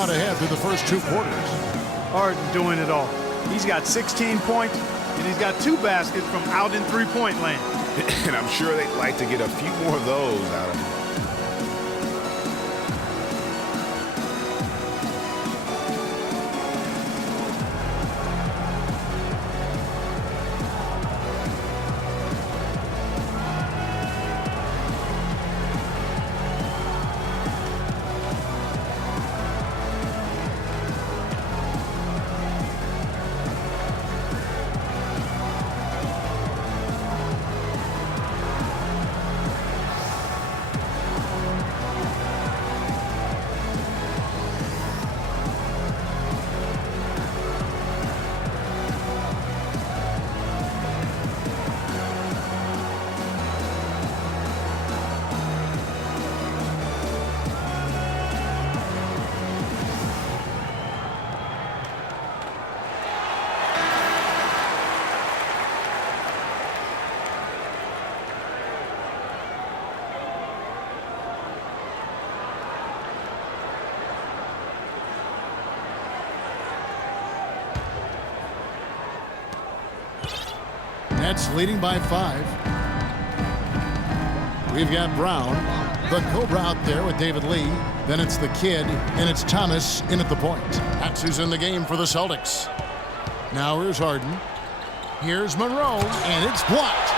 Out ahead through the first 2 quarters. Harden doing it all. He's got 16 points, and he's got 2 baskets from out in three-point land. And I'm sure they'd like to get a few more of those out of him. Nets leading by 5. We've got Brown, the Cobra out there with David Lee. Then it's the kid, and it's Thomas in at the point. That's who's in the game for the Celtics. Now here's Harden. Here's Monroe, and it's blocked.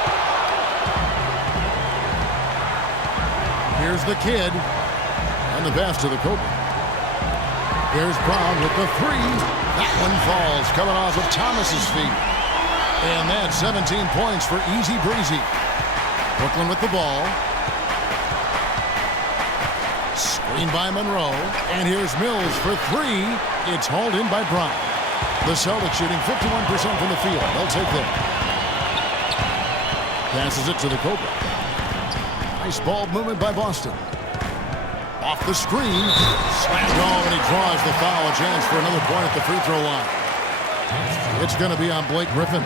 Here's the kid, and the pass to the Cobra. Here's Brown with the 3. That one falls, coming off of Thomas's feet. And that's 17 points for Easy Breezy. Brooklyn with the ball. Screen by Monroe. And here's Mills for 3. It's hauled in by Brown. The Celtics shooting 51% from the field. They'll take that. Passes it to the Cobra. Nice ball movement by Boston. Off the screen. Slammed home, and he draws the foul. A chance for another point at the free throw line. It's going to be on Blake Griffin.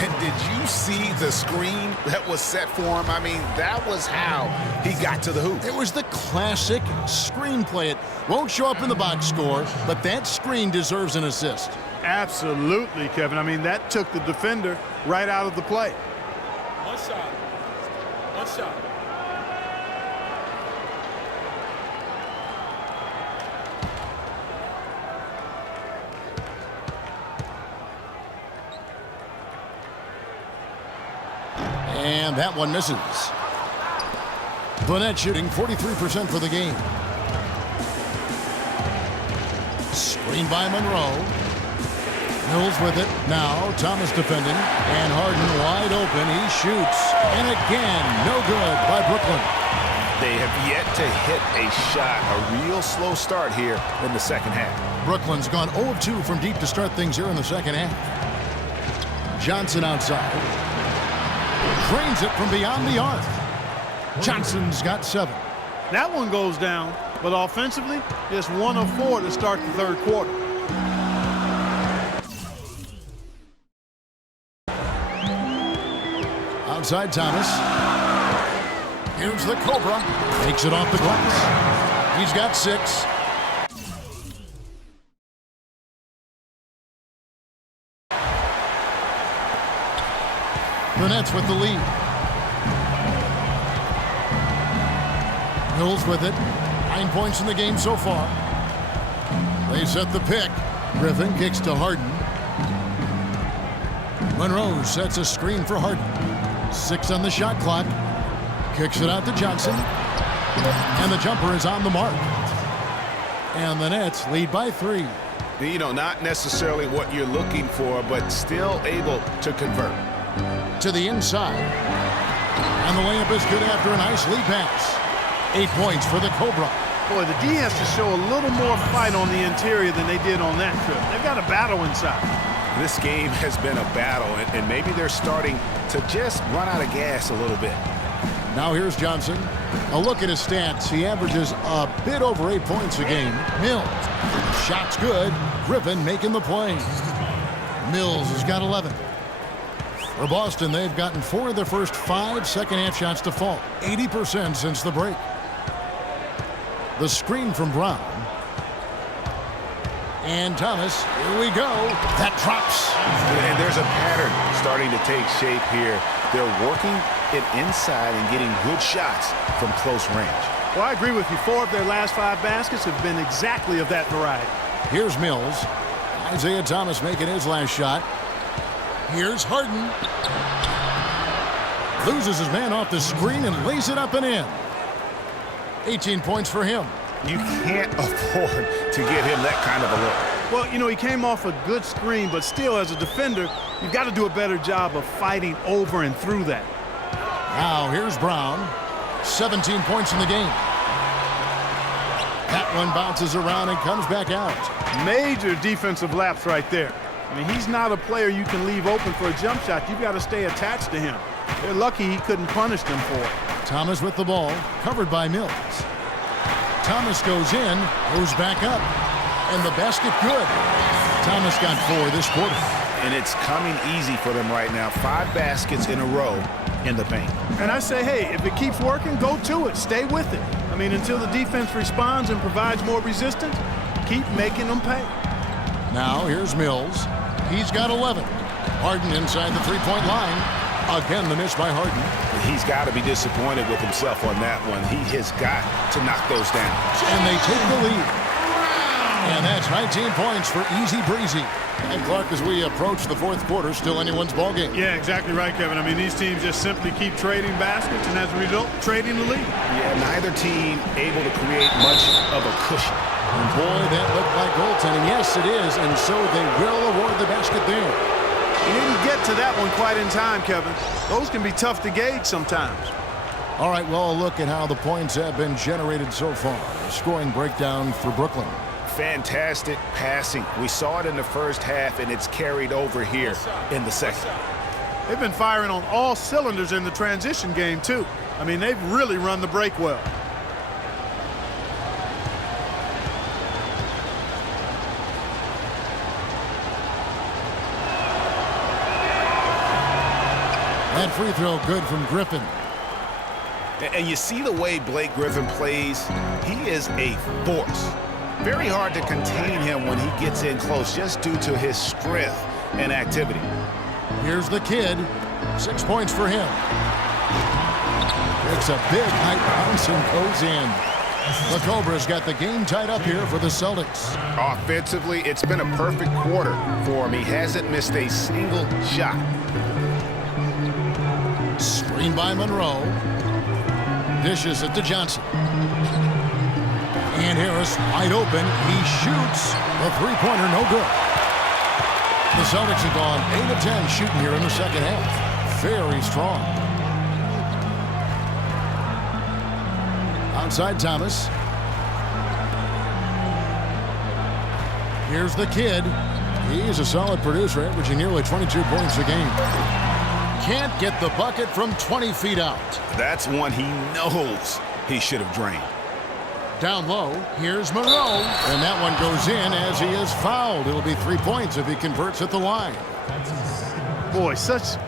And did you see the screen that was set for him? I mean, that was how he got to the hoop. It was the classic screen play. It won't show up in the box score, but that screen deserves an assist. Absolutely, Kevin. I mean, that took the defender right out of the play. One shot. One shot. And that one misses. The Nets shooting 43% for the game. Screen by Monroe. Mills with it. Now Thomas defending. And Harden wide open. He shoots. And again, no good by Brooklyn. They have yet to hit a shot. A real slow start here in the second half. Brooklyn's gone 0 of 2 from deep to start things here in the second half. Johnson outside. Drains it from beyond the arc. Johnson's got 7. That one goes down, but offensively, just 1 of 4 to start the third quarter. Outside Thomas. Here's the Cobra. Takes it off the glass. He's got 6. The Nets with the lead. Mills with it. 9 points in the game so far. They set the pick. Griffin kicks to Harden. Monroe sets a screen for Harden. 6 on the shot clock. Kicks it out to Johnson. And the jumper is on the mark. And the Nets lead by 3. You know, not necessarily what you're looking for, but still able to convert. To the inside. And the layup is good after a nice lead pass. 8 points for the Cobra. Boy, the D has to show a little more fight on the interior than they did on that trip. They've got a battle inside. This game has been a battle, and maybe they're starting to just run out of gas a little bit. Now here's Johnson. A look at his stats. He averages a bit over 8 points a game. Mills. Shot's good. Griffin making the play. Mills has got 11. For Boston, they've gotten 4 of their first 5 second-half shots to fall. 80% since the break. The screen from Brown. And Thomas, here we go. That drops. And there's a pattern starting to take shape here. They're working it inside and getting good shots from close range. Well, I agree with you. 4 of their last 5 baskets have been exactly of that variety. Here's Mills. Isaiah Thomas making his last shot. Here's Harden. Loses his man off the screen and lays it up and in. 18 points for him. You can't afford to give him that kind of a look. Well, you know, he came off a good screen, but still, as a defender, you've got to do a better job of fighting over and through that. Now, here's Brown. 17 points in the game. That one bounces around and comes back out. Major defensive lapse right there. I mean, he's not a player you can leave open for a jump shot. You've got to stay attached to him. They're lucky he couldn't punish them for it. Thomas with the ball, covered by Mills. Thomas goes in, goes back up, and the basket good. Thomas got 4 this quarter. And it's coming easy for them right now. 5 baskets in a row in the paint. And I say, hey, if it keeps working, go to it. Stay with it. I mean, until the defense responds and provides more resistance, keep making them pay. Now, here's Mills. He's got 11. Harden inside the three-point line. Again, the miss by Harden. He's got to be disappointed with himself on that one. He has got to knock those down. And they take the lead. And that's 19 points for Easy Breezy. And Clark, as we approach the 4th quarter, still anyone's ballgame. Yeah, exactly right, Kevin. I mean, these teams just simply keep trading baskets, and as a result, trading the lead. Yeah, neither team able to create much of a cushion. And boy, that looked like goaltending. Yes, it is. And so they will award the basket there. You didn't get to that one quite in time, Kevin. Those can be tough to gauge sometimes. All right, well, a look at how the points have been generated so far. A scoring breakdown for Brooklyn. Fantastic passing. We saw it in the first half, and it's carried over here in the second. They've been firing on all cylinders in the transition game, too. I mean, they've really run the break well. That free throw good from Griffin. And you see the way Blake Griffin plays. He is a force. Very hard to contain him when he gets in close just due to his strength and activity. Here's the kid. 6 points for him. It's a big high bounce and goes in. The Cobras got the game tied up here for the Celtics. Offensively, it's been a perfect quarter for him. He hasn't missed a single shot. Screen by Monroe. Dishes it to Johnson. And Harris wide open. He shoots. The three-pointer no good. The Celtics have gone 8 of 10 shooting here in the second half. Very strong. Outside Thomas. Here's the kid. He's a solid producer, averaging nearly 22 points a game. Can't get the bucket from 20 feet out. That's one he knows he should have drained. Down low, here's Monroe. And that one goes in as he is fouled. It'll be 3 points if he converts at the line. Boy, such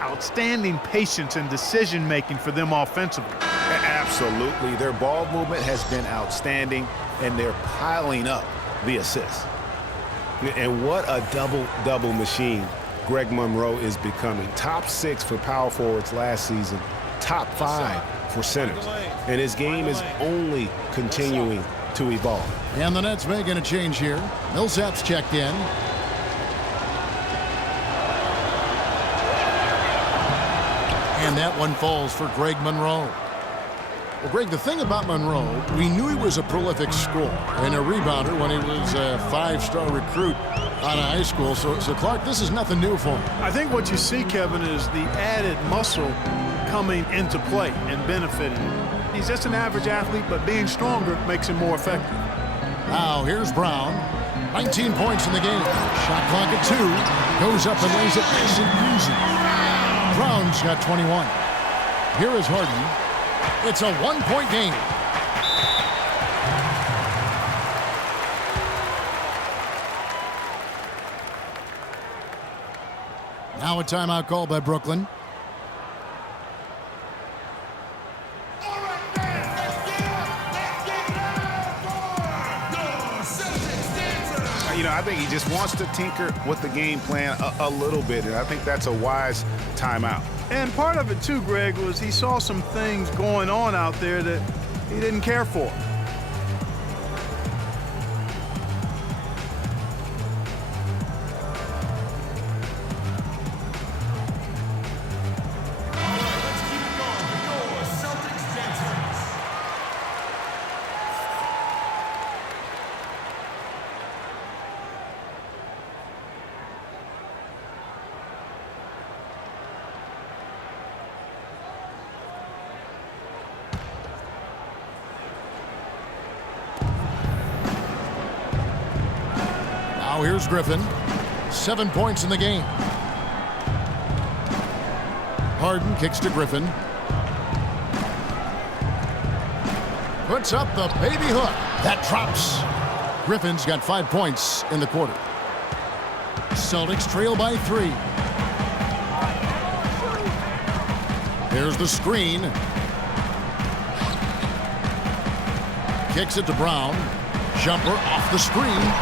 outstanding patience and decision-making for them offensively. Absolutely. Their ball movement has been outstanding, and they're piling up the assists. And what a double-double machine Greg Monroe is becoming. Top 6 for power forwards last season, top 5 for centers. And his game is only continuing to evolve. And the Nets making a change here. Millsap's checked in. And that one falls for Greg Monroe. Well, Greg, the thing about Monroe, we knew he was a prolific scorer and a rebounder when he was a 5-star recruit out of high school. So Clark, this is nothing new for him. I think what you see, Kevin, is the added muscle coming into play and benefiting him. He's just an average athlete, but being stronger makes him more effective. Now, here's Brown. 19 points in the game. Shot clock at 2. Goes up and lays it nice and easy. Brown's got 21. Here is Harden. It's a 1-point game. Now a timeout called by Brooklyn. I think he just wants to tinker with the game plan a little bit, and I think that's a wise timeout. And part of it, too, Greg, was he saw some things going on out there that he didn't care for. Now here's Griffin. 7 points in the game. Harden kicks to Griffin. Puts up the baby hook. That drops. Griffin's got 5 points in the quarter. Celtics trail by 3. Here's the screen. Kicks it to Brown. Jumper off the screen.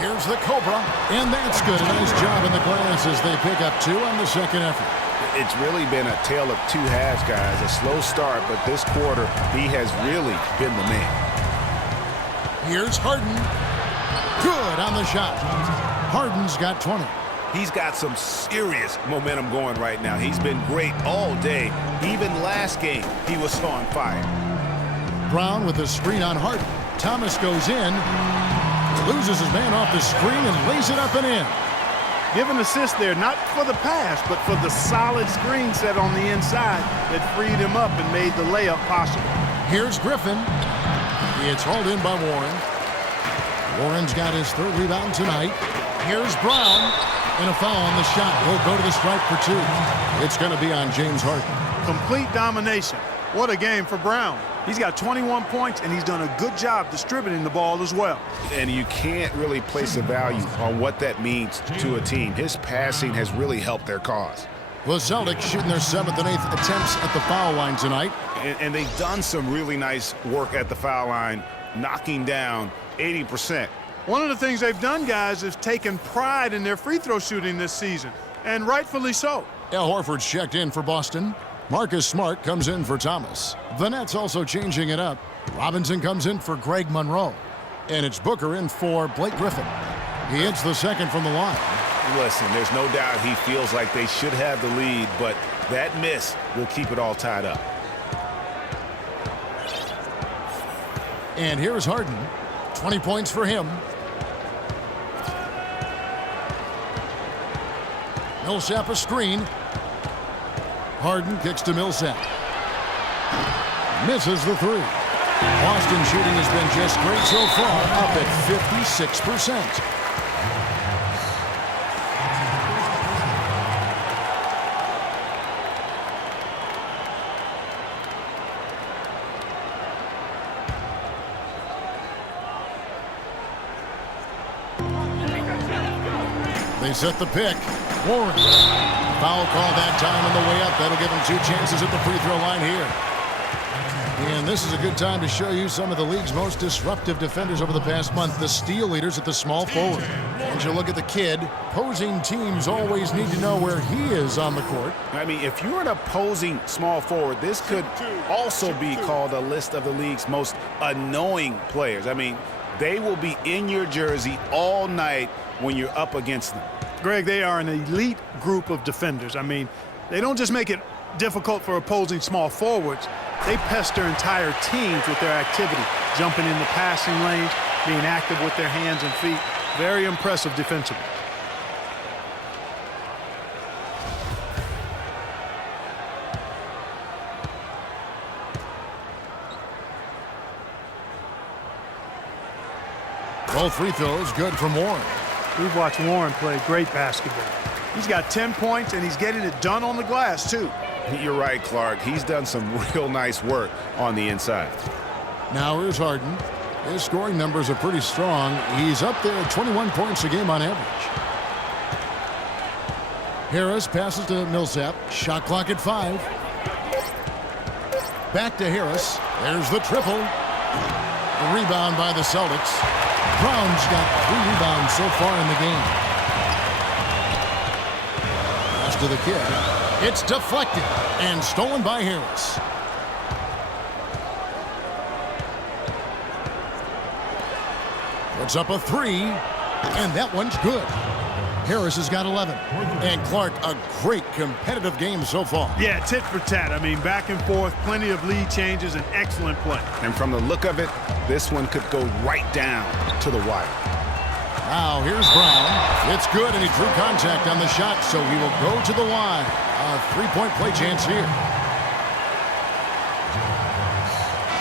Here's the Cobra, and that's good. A nice job in the glass as they pick up 2 on the second effort. It's really been a tale of 2 halves, guys. A slow start, but this quarter, he has really been the man. Here's Harden. Good on the shot. Harden's got 20. He's got some serious momentum going right now. He's been great all day. Even last game, he was on fire. Brown with the screen on Harden. Thomas goes in. Loses his man off the screen and lays it up and in. Give an assist there, not for the pass, but for the solid screen set on the inside that freed him up and made the layup possible. Here's Griffin. It's hauled in by Warren. Warren's got his 3rd rebound tonight. Here's Brown. And a foul on the shot. He'll go to the stripe for 2. It's going to be on James Harden. Complete domination. What a game for Brown. He's got 21 points, and he's done a good job distributing the ball as well. And you can't really place a value on what that means to a team. His passing has really helped their cause. The Celtics shooting their 7th and 8th attempts at the foul line tonight. And they've done some really nice work at the foul line, knocking down 80%. One of the things they've done, guys, is taken pride in their free throw shooting this season, and rightfully so. Al Horford's checked in for Boston. Marcus Smart comes in for Thomas. The Nets also changing it up. Robinson comes in for Greg Monroe. And it's Booker in for Blake Griffin. He hits the second from the line. Listen, there's no doubt he feels like they should have the lead, but that miss will keep it all tied up. And here's Harden. 20 points for him. Millsap a screen. Harden kicks to Millsap. Misses the 3. Boston shooting has been just great so far, up at 56%. They set the pick. Warren. Foul call that time on the way up. That'll give him 2 chances at the free throw line here. And this is a good time to show you some of the league's most disruptive defenders over the past month, the steal leaders at the small forward. And you look at the kid, opposing teams always need to know where he is on the court. I mean, if you're an opposing small forward, this could also be called a list of the league's most annoying players. I mean, they will be in your jersey all night when you're up against them. Greg, they are an elite group of defenders. I mean, they don't just make it difficult for opposing small forwards. They pester entire teams with their activity, jumping in the passing lanes, being active with their hands and feet. Very impressive defensively. Both free throws good from Warren. We've watched Warren play great basketball. He's got 10 points, and he's getting it done on the glass, too. You're right, Clark. He's done some real nice work on the inside. Now here's Harden. His scoring numbers are pretty strong. He's up there at 21 points a game on average. Harris passes to Millsap. Shot clock at 5. Back to Harris. There's the triple. The rebound by the Celtics. Brown's got 3 rebounds so far in the game. Pass to the kid. It's deflected and stolen by Harris. Puts up a 3, and that one's good. Harris has got 11. And Clark, a great competitive game so far. Yeah, tit for tat. I mean, back and forth, plenty of lead changes, and excellent play. And from the look of it, this one could go right down to the wire. Now here's Brown. It's good, and he drew contact on the shot, so he will go to the line. A 3-point play chance here.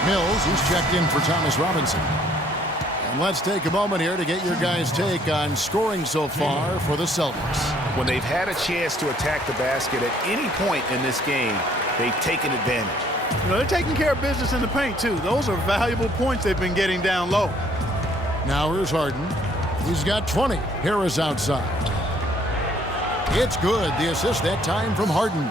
Mills, who's checked in for Thomas Robinson. And let's take a moment here to get your guys' take on scoring so far for the Celtics. When they've had a chance to attack the basket at any point in this game, they've taken advantage. You know, they're taking care of business in the paint, too. Those are valuable points they've been getting down low. Now here's Harden. He's got 20. Harris outside. It's good. The assist that time from Harden.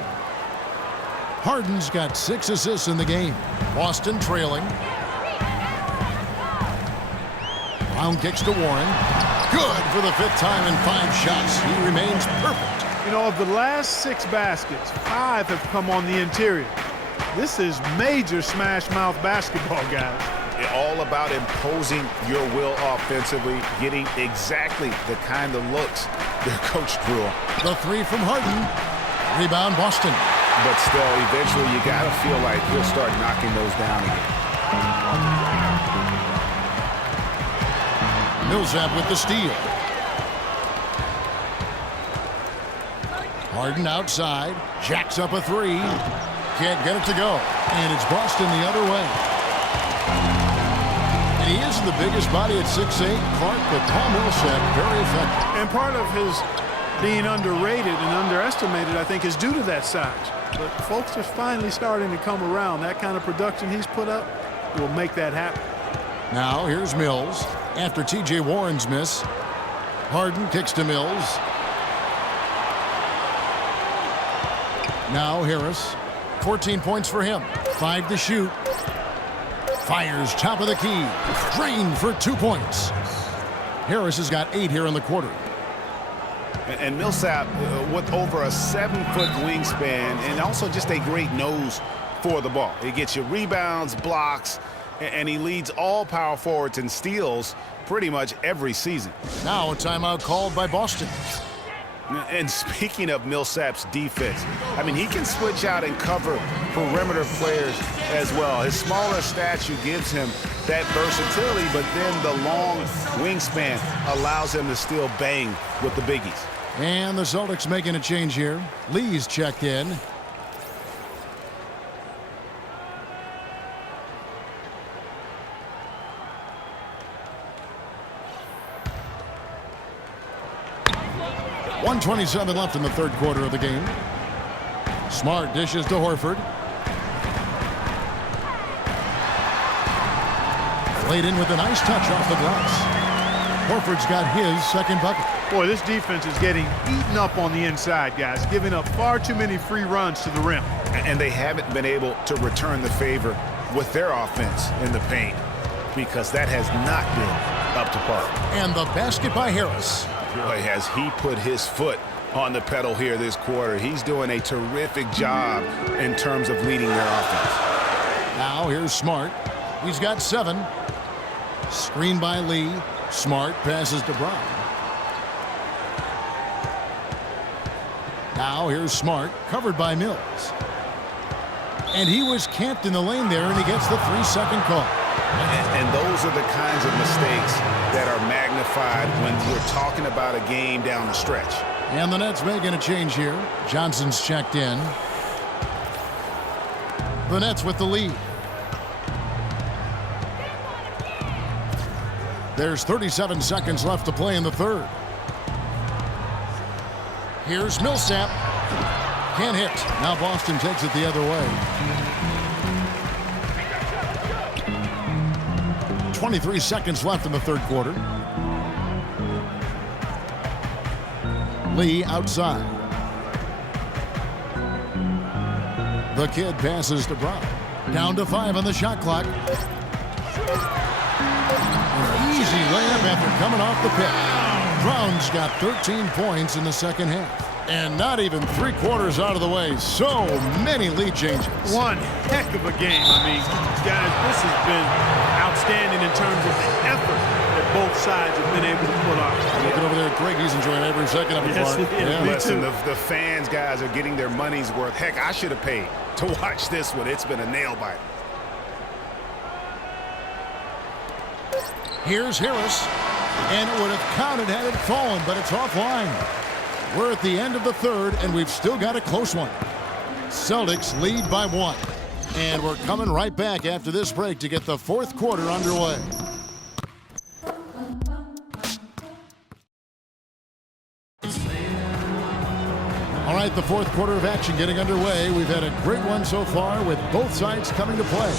Harden's got 6 assists in the game. Boston trailing. Brown kicks to Warren. Good for the 5th time in 5 shots. He remains perfect. You know, of the last 6 baskets, 5 have come on the interior. This is major smash-mouth basketball, guys. All about imposing your will offensively, getting exactly the kind of looks their coach drew on. The 3 from Harden. Rebound Boston. But still, eventually you got to feel like he'll start knocking those down again. Millsap with the steal. Harden outside. Jacks up a 3. Can't get it to go. And it's Boston the other way. And he isn't the biggest body at 6'8", Clark, but Paul Millsap very effective. And part of his being underrated and underestimated, I think, is due to that size. But folks are finally starting to come around. That kind of production he's put up will make that happen. Now here's Mills. After T.J. Warren's miss, Harden kicks to Mills. Now Harris. 14 points for him. 5 to shoot. Fires top of the key. Drained for 2 points. Harris has got 8 here in the quarter. And Millsap with over a 7-foot wingspan and also just a great nose for the ball. He gets you rebounds, blocks, and he leads all power forwards in steals pretty much every season. Now a timeout called by Boston. And speaking of Millsap's defense, I mean, he can switch out and cover perimeter players as well. His smaller stature gives him that versatility, but then the long wingspan allows him to still bang with the biggies. And the Celtics making a change here. Lee's checked in. .127 left in the 3rd quarter of the game. Smart dishes to Horford. Laid in with a nice touch off the glass. Horford's got his 2nd bucket. Boy, this defense is getting eaten up on the inside, guys, giving up far too many free runs to the rim. And they haven't been able to return the favor with their offense in the paint because that has not been up to par. And the basket by Harris. Boy, has he put his foot on the pedal here this quarter. He's doing a terrific job in terms of leading their offense. Now here's Smart. He's got 7. Screen by Lee. Smart passes to Brown. Now here's Smart, covered by Mills. And he was camped in the lane there, and he gets the 3-second call. And those are the kinds of mistakes that are magnified when we're talking about a game down the stretch. And the Nets making a change here. Johnson's checked in. The Nets with the lead. There's 37 seconds left to play in the 3rd. Here's Millsap. Can't hit. Now Boston takes it the other way. 23 seconds left in the 3rd quarter. Lee outside. The kid passes to Brown. Down to 5 on the shot clock. after coming off the pick. Brown's got 13 points in the second half. And not even 3/4 out of the way. So many lead changes. One heck of a game. I mean, guys, this has been outstanding in terms of the effort that both sides have been able to put on. Looking over there at Greg, he's enjoying every second of it. Yes, Clark. yeah. Listen, the fans, guys, are getting their money's worth. Heck, I should have paid to watch this one. It's been a nail-biter. Here's Harris. And it would have counted had it fallen, but it's offline. We're at the end of the third, and we've still got a close one. Celtics lead by 1. And we're coming right back after this break to get the fourth quarter underway. All right, the fourth quarter of action getting underway. We've had a great one so far with both sides coming to play.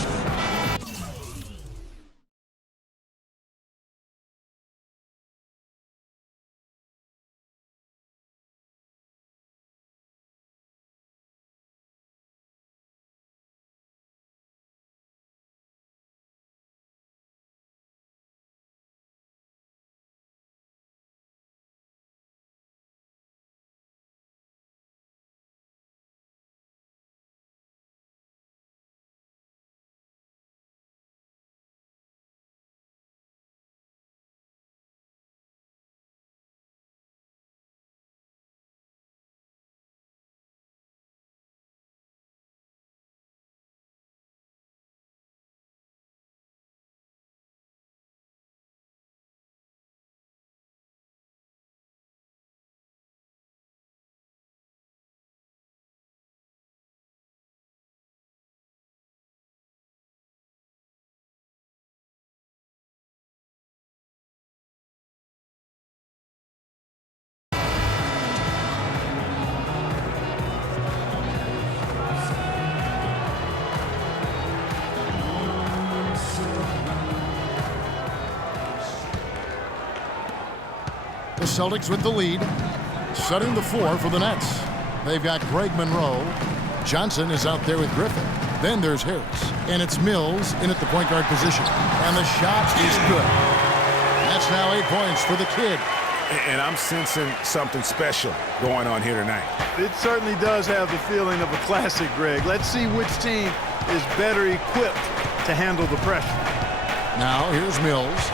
The Celtics with the lead, setting the floor for the Nets. They've got Greg Monroe. Johnson is out there with Griffin. Then there's Harris. And it's Mills in at the point guard position. And the shot is good. That's now 8 points for the kid. And I'm sensing something special going on here tonight. It certainly does have the feeling of a classic, Greg. Let's see which team is better equipped to handle the pressure. Now here's Mills.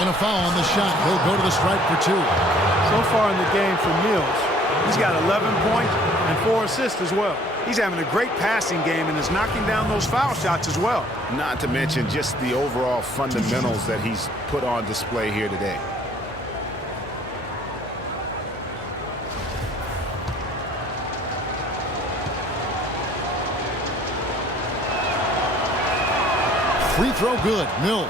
And a foul on the shot. He'll go to the stripe for 2. So far in the game for Mills, he's got 11 points and 4 assists as well. He's having a great passing game and is knocking down those foul shots as well. Not to mention just the overall fundamentals that he's put on display here today. Free throw good. Mills.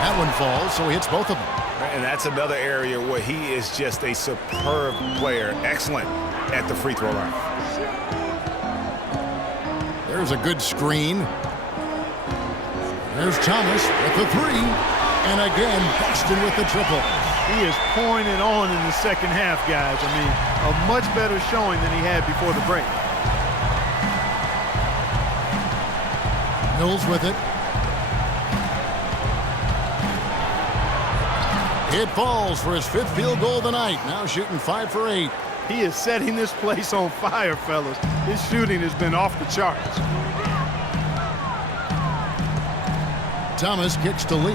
That one falls, so he hits both of them. And that's another area where he is just a superb player. Excellent at the free throw line. There's a good screen. There's Thomas with the 3. And again, Boston with the triple. He is pouring it on in the second half, guys. I mean, a much better showing than he had before the break. Mills with it. It falls for his 5th field goal of the night. Now shooting 5 for 8. He is setting this place on fire, fellas. His shooting has been off the charts. Thomas kicks to Lee.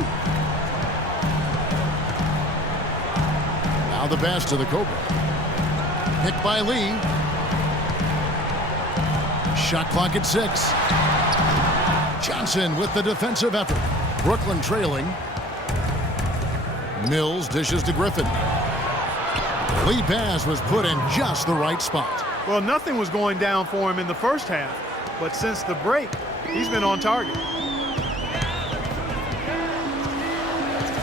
Now the pass to the Cobra. Picked by Lee. Shot clock at 6. Johnson with the defensive effort. Brooklyn trailing. Mills dishes to Griffin. Lead pass was put in just the right spot. Well, nothing was going down for him in the first half, but since the break, he's been on target.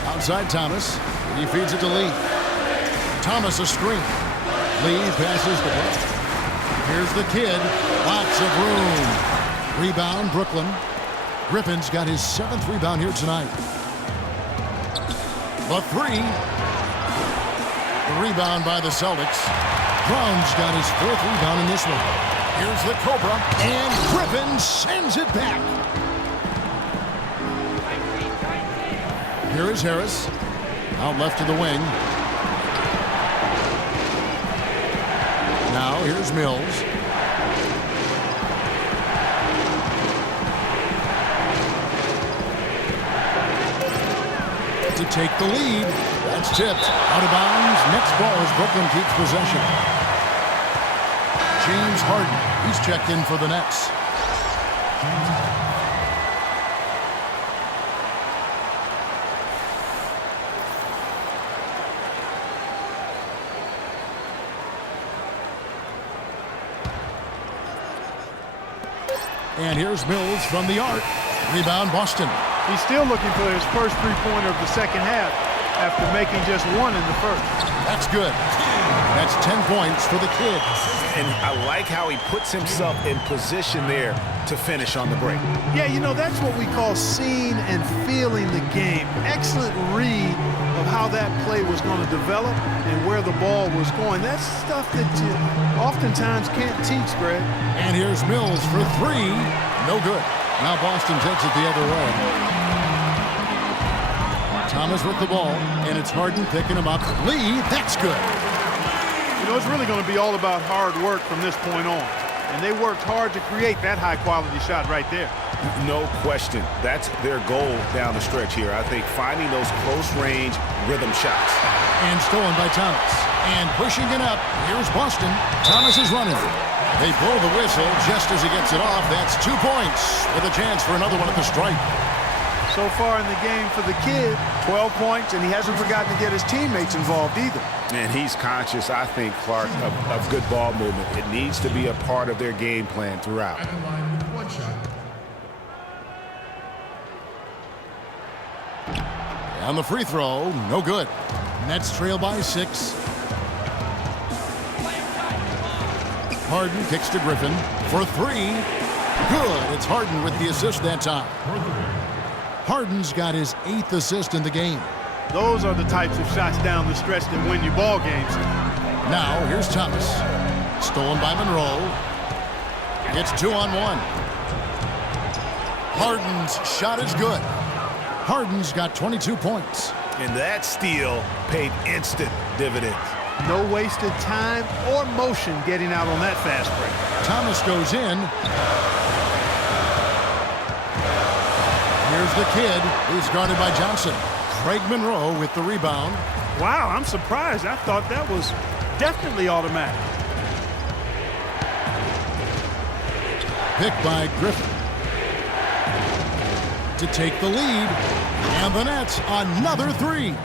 Outside Thomas. He feeds it to Lee. Thomas a screen. Lee passes the ball. Here's the kid. Lots of room. Rebound, Brooklyn. Griffin's got his 7th rebound here tonight. The three. The rebound by the Celtics. Brown's got his 4th rebound in this one. Here's the Cobra, and Griffin sends it back. Here is Harris. Out left to the wing. Now here's Mills. To take the lead. That's tipped. Out of bounds. Next ball as Brooklyn keeps possession. James Harden. He's checked in for the Nets. And here's Mills from the arc. Rebound, Boston. He's still looking for his first three-pointer of the second half after making just one in the first. That's good. That's 10 points for the kid. And I like how he puts himself in position there to finish on the break. Yeah, you know, that's what we call seeing and feeling the game. Excellent read of how that play was going to develop and where the ball was going. That's stuff that you oftentimes can't teach, Greg. And here's Mills for three. No good. Now Boston takes it the other way. Thomas with the ball, and it's Harden picking him up. Lee, that's good. You know, it's really going to be all about hard work from this point on. And they worked hard to create that high-quality shot right there. No question. That's their goal down the stretch here. I think finding those close-range rhythm shots. And stolen by Thomas. And pushing it up. Here's Boston. Thomas is running. They blow the whistle just as he gets it off. That's 2 points with a chance for another one at the stripe. So far in the game for the kid, 12 points, and he hasn't forgotten to get his teammates involved either. And he's conscious, I think, Clark, of good ball movement. It needs to be a part of their game plan throughout. On the free throw, no good. Nets trail by 6. Harden kicks to Griffin for three. Good. It's Harden with the assist that time. Harden's got his 8th assist in the game. Those are the types of shots down the stretch that win you ball games. Now here's Thomas. Stolen by Monroe. It's 2-on-1. Harden's shot is good. Harden's got 22 points. And that steal paid instant dividends. No wasted time or motion getting out on that fast break. Thomas goes in. Here's the kid, who's guarded by Johnson. Craig Monroe with the rebound. Wow, I'm surprised. I thought that was definitely automatic. Picked by Griffin. To take the lead. And the Nets, another three.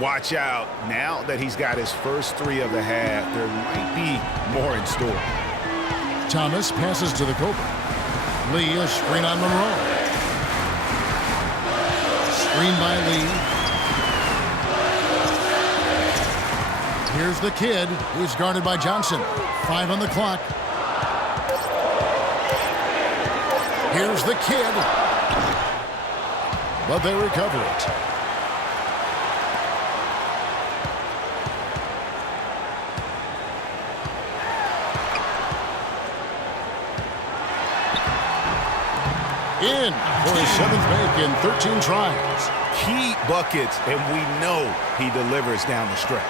Watch out. Now that he's got his first three of the half, there might be more in store. Thomas passes to the Cobra. Lee, a screen on Monroe. Screen by Lee. Here's the kid, who's guarded by Johnson. 5 on the clock. Here's the kid. But they recover it. In for his 7th make in 13 tries. Key buckets, and we know he delivers down the stretch.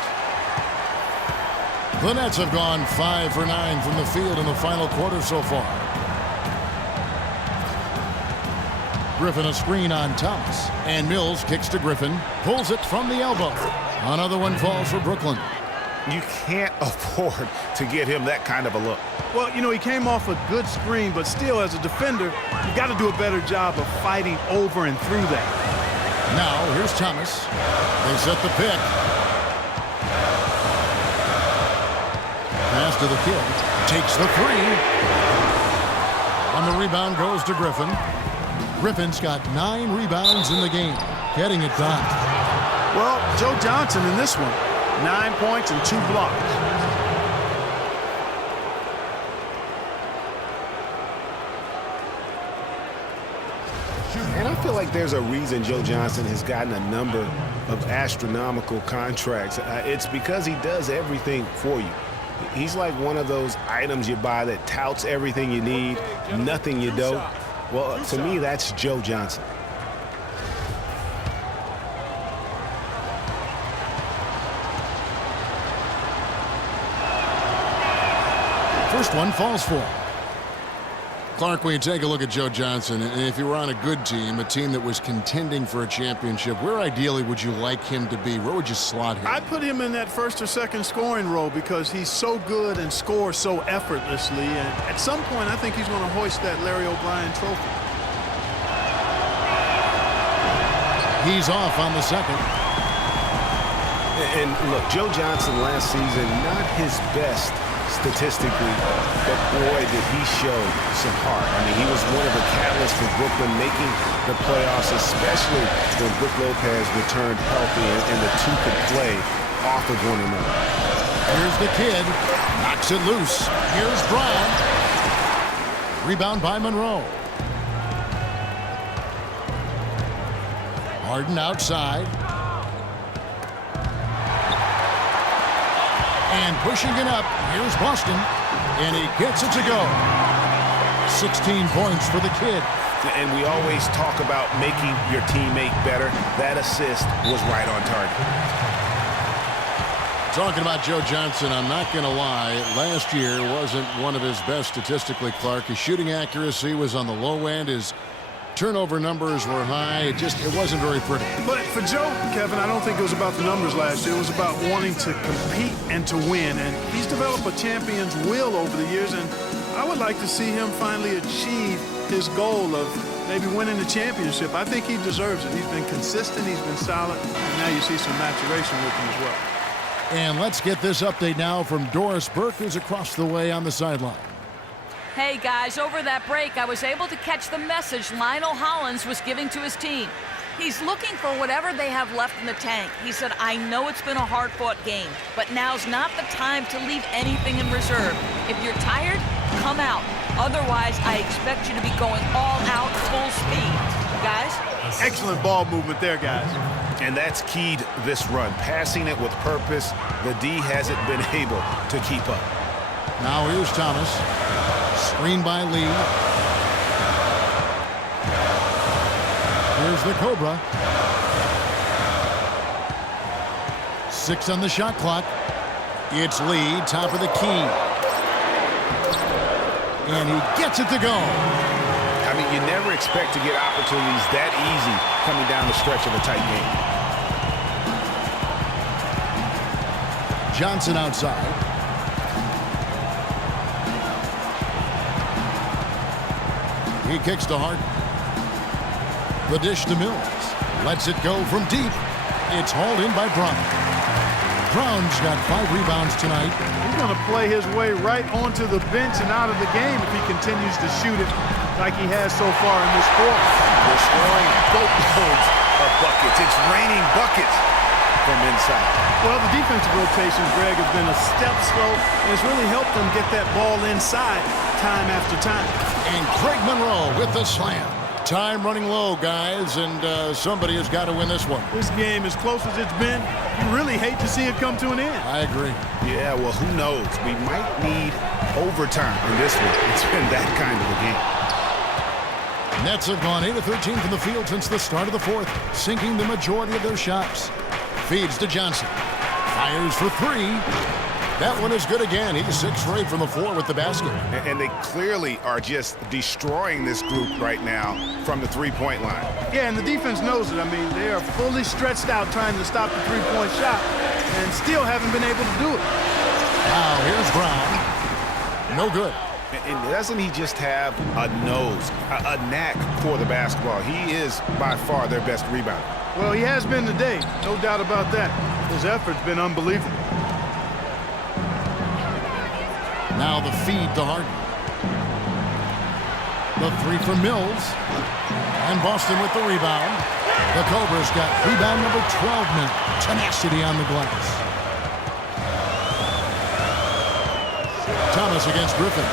The Nets have gone 5 for 9 from the field in the final quarter so far. Griffin a screen on Thomas. And Mills kicks to Griffin. Pulls it from the elbow. Another one falls for Brooklyn. You can't afford to get him that kind of a look. Well, you know, he came off a good screen, but still, as a defender, you got to do a better job of fighting over and through that. Now, here's Thomas. They set the pick. Pass to the kid. Takes the three. And the rebound goes to Griffin. Griffin's got 9 rebounds in the game. Getting it done. Well, Joe Johnson in this one. 9 points and 2 blocks. And I feel like there's a reason Joe Johnson has gotten a number of astronomical contracts. It's because he does everything for you. He's like one of those items you buy that touts everything you need, nothing you don't. Well, to me, that's Joe Johnson. First one falls for him. Clark, when you take a look at Joe Johnson, and if you were on a good team, a team that was contending for a championship, where ideally would you like him to be? Where would you slot him? I'd put him in that first or second scoring role because he's so good and scores so effortlessly. And at some point, I think he's going to hoist that Larry O'Brien trophy. He's off on the second. And look, Joe Johnson last season, not his best statistically, but boy, did he show some heart. I mean, he was one of the catalysts for Brooklyn making the playoffs, especially when Brook Lopez returned healthy and the two could play off of one another. Here's the kid. Knocks it loose. Here's Brown. Rebound by Monroe. Harden outside. And pushing it up, here's Boston, and he gets it to go. 16 points for the kid. And we always talk about making your teammate better. That assist was right on target. Talking about Joe Johnson, I'm not going to lie, last year wasn't one of his best statistically, Clark. His shooting accuracy was on the low end. His turnover numbers were high. It wasn't very pretty. But for Joe, Kevin, I don't think it was about the numbers last year. It was about wanting to compete and to win. And he's developed a champion's will over the years. And I would like to see him finally achieve his goal of maybe winning the championship. I think he deserves it. He's been consistent. He's been solid. And now you see some maturation with him as well. And let's get this update now from Doris Burke, who's across the way on the sideline. Hey guys, over that break, I was able to catch the message Lionel Hollins was giving to his team. He's looking for whatever they have left in the tank. He said, I know it's been a hard-fought game, but now's not the time to leave anything in reserve. If you're tired, come out. Otherwise, I expect you to be going all out full speed. Guys? Excellent ball movement there, guys. And that's keyed this run. Passing it with purpose, the D hasn't been able to keep up. Now here's Thomas. Screen by Lee. Here's the Cobra. 6 on the shot clock. It's Lee, top of the key. And he gets it to go. I mean, you never expect to get opportunities that easy coming down the stretch of a tight game. Johnson outside. He kicks to Harden. The dish to Mills. Lets it go from deep. It's hauled in by Brown. Brown's got 5 rebounds tonight. He's going to play his way right onto the bench and out of the game if he continues to shoot it like he has so far in this quarter. They're scoring boatloads of buckets. It's raining buckets from inside. Well, the defensive rotations, Greg, have been a step slow, and it's really helped them get that ball inside time after time. And Craig Monroe with the slam. Time running low, guys, and somebody has got to win this one. This game, as close as it's been, you really hate to see it come to an end. I agree. Yeah, well, who knows? We might need overtime in this one. It's been that kind of a game. Nets have gone 8 of 13 from the field since the start of the fourth, sinking the majority of their shots. Feeds to Johnson. Fires for 3. That one is good again. He's 6 for 8 from the floor with the basket. And they clearly are just destroying this group right now from the three-point line. Yeah, and the defense knows it. I mean, they are fully stretched out trying to stop the three-point shot and still haven't been able to do it. Now here's Brown. No good. And doesn't he just have a nose, a knack for the basketball? He is by far their best rebounder. Well, he has been today, no doubt about that. His effort's been unbelievable. Now the feed to Harden. The 3 from Mills. And Boston with the rebound. The Cobras got rebound number 12 now. Tenacity on the glass. Thomas against Griffin.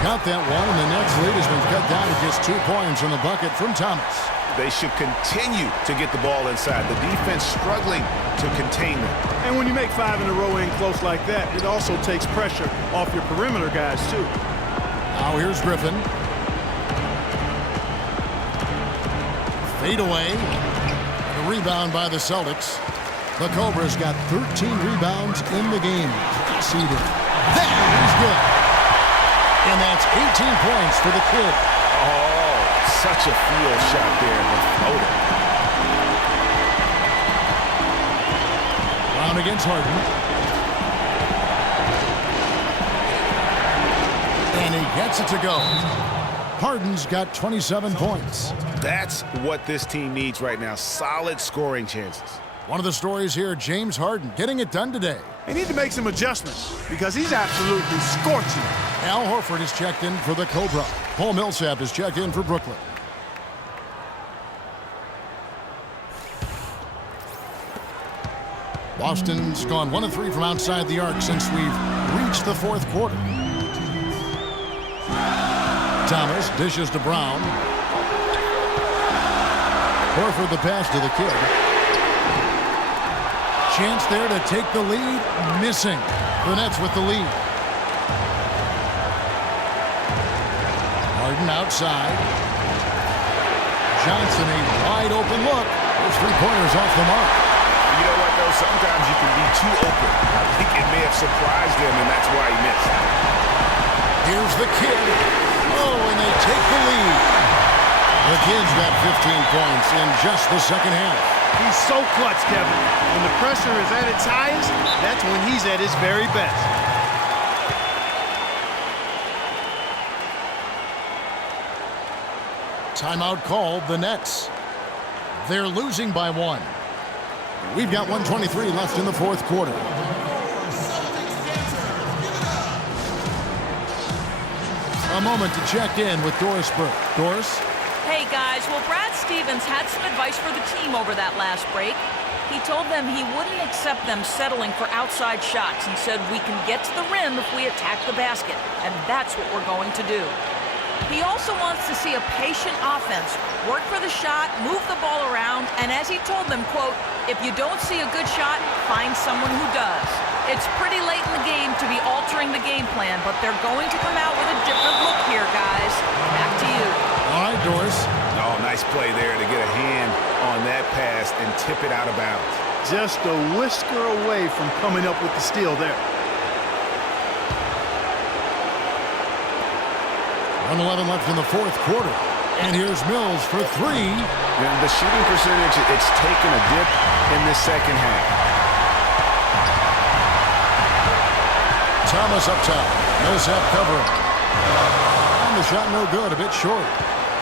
Count that one, and the Nets lead has been cut down to just 2 points on the bucket from Thomas. They should continue to get the ball inside. The defense struggling to contain them. And when you make 5 in a row in close like that, it also takes pressure off your perimeter guys, too. Now here's Griffin. Fade away. The rebound by the Celtics. The Cobras got 13 rebounds in the game. Seeded. That is good. And that's 18 points for the kid. Oh, such a field shot there. The floater. Brown against Harden. And he gets it to go. Harden's got 27 points. That's what this team needs right now. Solid scoring chances. One of the stories here, James Harden getting it done today. They need to make some adjustments because he's absolutely scorching. Al Horford is checked in for the Cobra. Paul Millsap is checked in for Brooklyn. Boston's gone 1 of 3 from outside the arc since we've reached the 4th quarter. Thomas dishes to Brown. Horford the pass to the kid. Chance there to take the lead. Missing. The Nets with the lead. Harden outside. Johnson a wide open look. Those 3-pointers off the mark. You know what, though? Sometimes you can be too open. I think it may have surprised him, and that's why he missed. Here's the kid. Oh, and they take the lead. The kid's got 15 points in just the second half. He's so clutch, Kevin. When the pressure is at its highest, that's when he's at his very best. Timeout called, the Nets. They're losing by 1. We've got 1:23 left in the 4th quarter. A moment to check in with Doris Burke. Doris? Hey guys, well, Brad Stevens had some advice for the team over that last break. He told them he wouldn't accept them settling for outside shots and said we can get to the rim if we attack the basket, and that's what we're going to do. He also wants to see a patient offense, work for the shot, move the ball around, and as he told them, quote, if you don't see a good shot, find someone who does. It's pretty late in the game to be altering the game plan, but they're going to come out with a different look here, guys. Back to you. All right, Doris. Oh, nice play there to get a hand on that pass and tip it out of bounds. Just a whisker away from coming up with the steal there. 1:11 left in the 4th quarter. And here's Mills for 3. And the shooting percentage, it's taken a dip in the second half. Thomas up top. Millsap covering. And the shot no good, a bit short.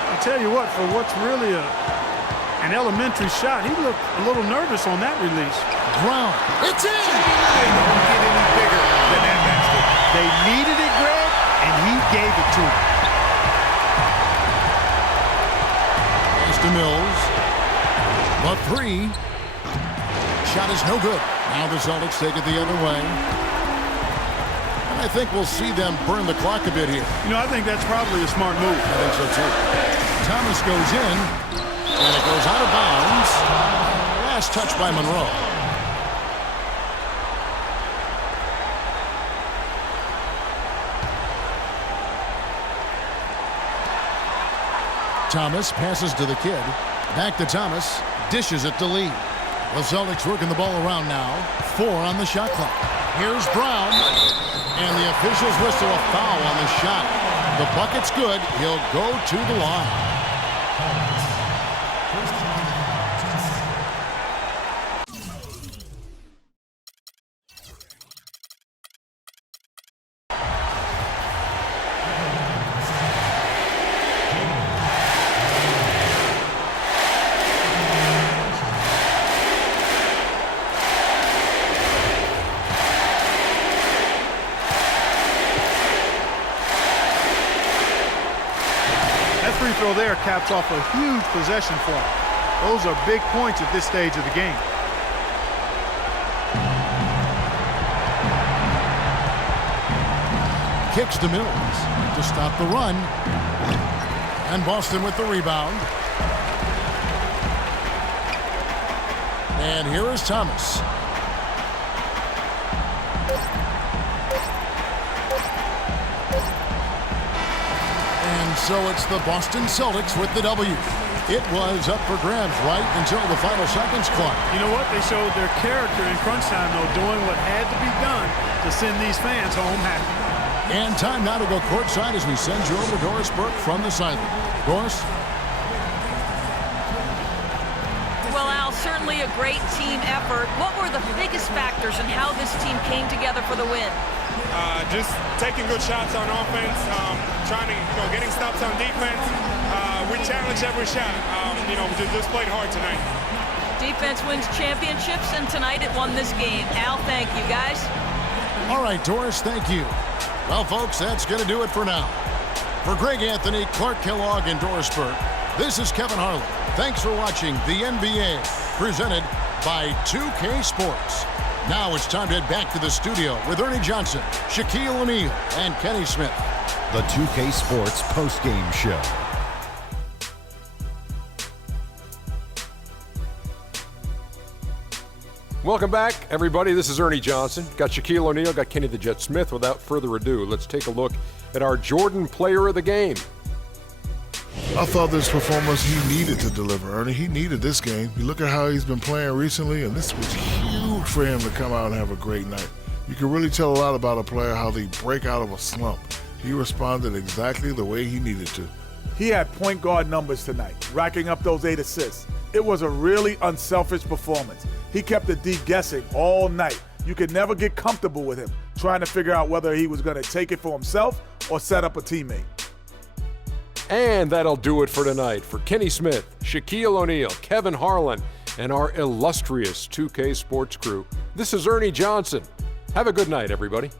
I tell you what, for what's really an elementary shot, he looked a little nervous on that release. Brown. It's in! They don't get any bigger than that basket. They needed it, Greg, and he gave it to them. Pass to Mills. The 3. Shot is no good. Now the Celtics take it the other way. I think we'll see them burn the clock a bit here. You know, I think that's probably a smart move. I think so, too. Thomas goes in, and it goes out of bounds. Last touch by Monroe. Thomas passes to the kid. Back to Thomas. Dishes it to Lee. The Celtics working the ball around now. 4 on the shot clock. Here's Brown. And the officials whistle a foul on the shot. The bucket's good. He'll go to the line. Free throw there caps off a huge possession for him. Those are big points at this stage of the game. Kicks to Mills. to stop the run. And Boston with the rebound. And here is Thomas. And so it's the Boston Celtics with the W. It was up for grabs right until the final seconds clock. You know what? They showed their character in crunch time, though, doing what had to be done to send these fans home happy. And time now to go courtside as we send you over to Doris Burke from the sideline. Doris? Well, Al, certainly a great team effort. What were the biggest factors in how this team came together for the win? Just taking good shots on offense, getting stops on defense. We challenged every shot. We just played hard tonight. Defense wins championships, and tonight it won this game. Al, thank you, guys. All right, Doris, thank you. Well, folks, that's going to do it for now. For Greg Anthony, Clark Kellogg, and Doris Burke, this is Kevin Harlan. Thanks for watching the NBA, presented by 2K Sports. Now it's time to head back to the studio with Ernie Johnson, Shaquille O'Neal, and Kenny Smith. The 2K Sports postgame show. Welcome back, everybody. This is Ernie Johnson. Got Shaquille O'Neal, got Kenny the Jet Smith. Without further ado, let's take a look at our Jordan Player of the Game. I thought this performance he needed to deliver, Ernie. He needed this game. You look at how he's been playing recently, and this was huge for him to come out and have a great night. You can really tell a lot about a player, how they break out of a slump. He responded exactly the way he needed to. He had point guard numbers tonight, racking up those 8 assists. It was a really unselfish performance. He kept the D guessing all night. You could never get comfortable with him, trying to figure out whether he was going to take it for himself or set up a teammate. And that'll do it for tonight. For Kenny Smith, Shaquille O'Neal, Kevin Harlan, and our illustrious 2K Sports crew, this is Ernie Johnson. Have a good night, everybody.